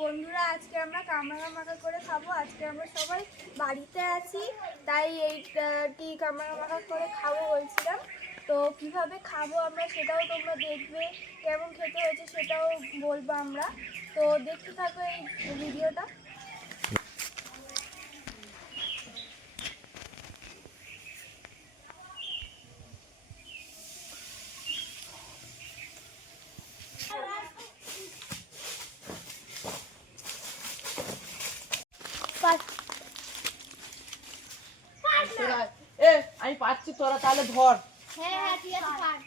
বন্ধুরা আজকে আমরা কামরাঙা মাখা করে খাবো। আজকে আমরা সবাই বাড়িতে আছি, তাই এইটি কামরাঙা মাখা করে খাবো বলছিলাম। তো কিভাবে খাবো আমরা সেটাও তোমরা দেখবে, কেমন খেতে হয়েছে সেটাও বলবো আমরা। তো দেখতে থাকো এই ভিডিওটা। আমি পাচ্ছি, তোরা তাহলে ধর। হ্যাঁ হ্যাঁ ঠিক আছে, পার।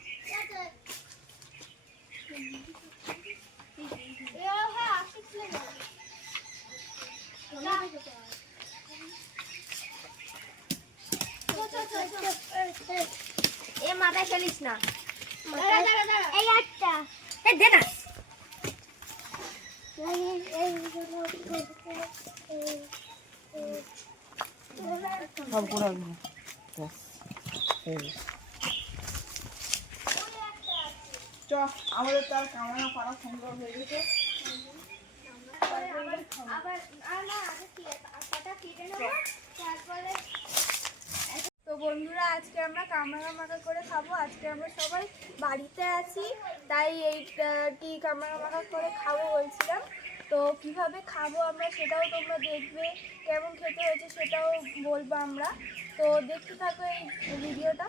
মাথায় ফেলিস না, এই একটা দে না। সব করে চ, আমাদের তার কামরাঙা পাড়া সংগ্রহ হয়ে গেছে। তো বন্ধুরা আজকে আমরা কামরাঙা মাখা করে খাবো। আজকে আমরা সবাই বাড়িতে আছি, তাই এইটি কামরাঙা মাখা করে খাবো বলছিলাম। তো কিভাবে খাবো আমরা সেটাও তোমরা দেখবে, কেমন খেতে হয়েছে সেটাও বলবো আমরা। তো দেখতে থাকো এই ভিডিওটা।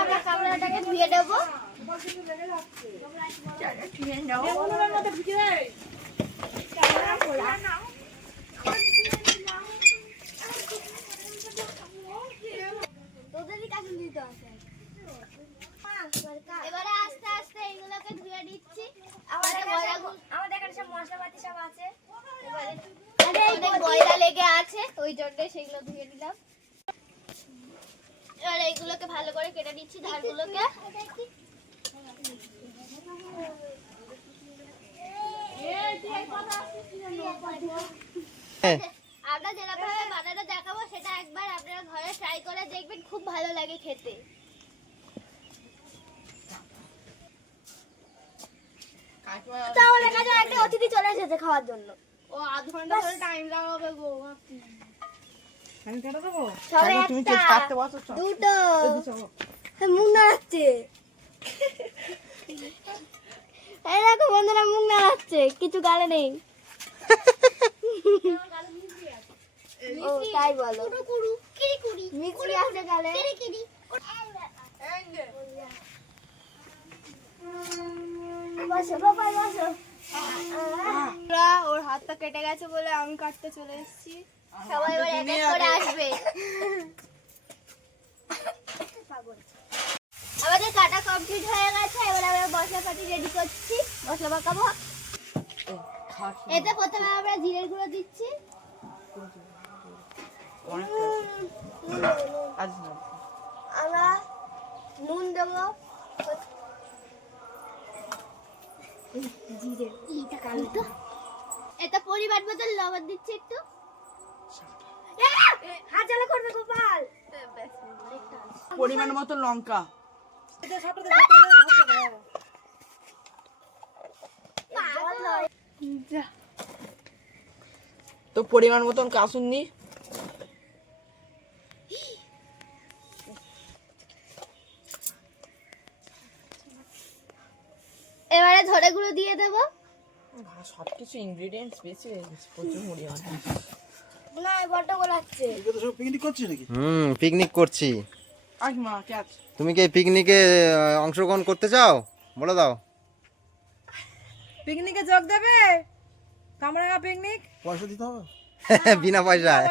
আমরা কামরাঙাটাকে ধুয়ে দেবো। এবারে আস্তে আস্তে এগুলোকে ধুয়ে দিচ্ছি। আমাদের এখানে সব মশলাপাতি সব আছে, ময়লা লেগে আছে, ওই জন্য সেগুলো ধুয়ে দিলাম। এবার এইগুলোকে ভালো করে কেটে দিচ্ছি, ধারগুলোকে। আমরা যেরকমভাবে বানানো দেখাবো সেটা একবার আপনারা ঘরে ট্রাই করে দেখবেন, খুব ভালো লাগে খেতে। তো আমাদের কাছে একটা অতিথি চলে এসেছে খাওয়ার জন্য। ও আধ ঘন্টা ধরে টাইম লাগাবে গো। আমি কেটে দেবো। সবাই তুমি একটা, কাটতে বসো। দুটো, মুখ নাড়াচ্ছে। এই দেখো বন্ধুরা, মুখ নাড়াচ্ছে, কিছু গালে নেই। ও তাই বলো, মিষ্টি আছে গালে। বসো বাবা, বসো। ওর হাতটা কেটে গেছে বলে আমি কাটতে চলে এসেছি। সবাই এবার এক এক করে আসবে। আমাদের কাটা কমপ্লিট হয়ে গেছে, এবার আমরা মশলাপাতি রেডি করছি, মশলা মাখাবো। এতে প্রথমে আমরা জিরের গুঁড়ো দিচ্ছি, আমরা নুন দেবো, এটা পরিমাণ মতো লবণ দিচ্ছি একটু। হাত জ্বালা করবে গোপাল। পরিমাণ মতো লঙ্কা, তো পরিমাণ মতন কাসুন্দি, এবারে ধরে গুঁড়ো দিয়ে দেবো। সবকিছু ইনগ্রেডিয়েন্টস বেশি হয়ে গেছে, প্রচুর পরিমাণ। না বড় গোলাচ্ছে। পিকনিক করছি। আজমা ক্যাচ, তুমি কি পিকনিকে অংশগ্রহণ করতে চাও? বলে দাও। পিকনিকে যোগ দেবে? কামরাঙা পিকনিক পয়সা দিতে হবে? বিনা পয়সায়।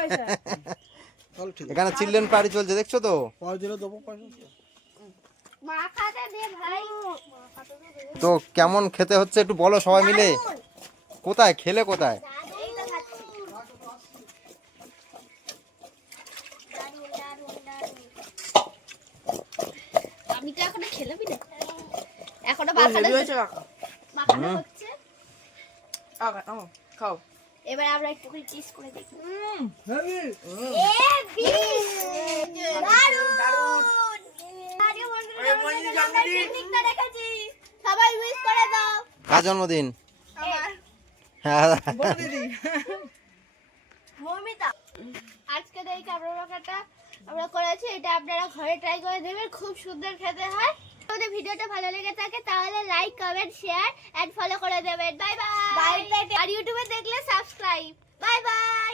তাহলে ঠিক আছে, এখানে চিলড্রেন পার্টি চলছে, দেখছো তো? পয়সা দিলে দেবো পয়সা। মাখাতে দে ভাই। তো কেমন খেতে হচ্ছে একটু বলো সবাই মিলে। কোথায় খেলে, কোথায়? এই তো খাচ্ছি। আমি তো এখনো খেলাবি না, এখনো মাখানো হচ্ছে। খাও। এবার আমরা একটু করে চিজ করে দেখি। হেভি সবাই উইশ করে দাও। কার জন্মদিন? হ্যাঁ বলো দিদি। মৌমিতা আজকে এই কামড়া মাখাটা আমরা করেছি, এটা আপনারা ঘরে ট্রাই করে দেবেন, খুব সুন্দর খেতে হয়। আমাদের ভিডিওটা ভালো লেগে থাকে তাহলে like comment share and follow করে দেবেন। Bye bye. আর ইউটিউবে দেখলে সাবস্ক্রাইব। Bye bye.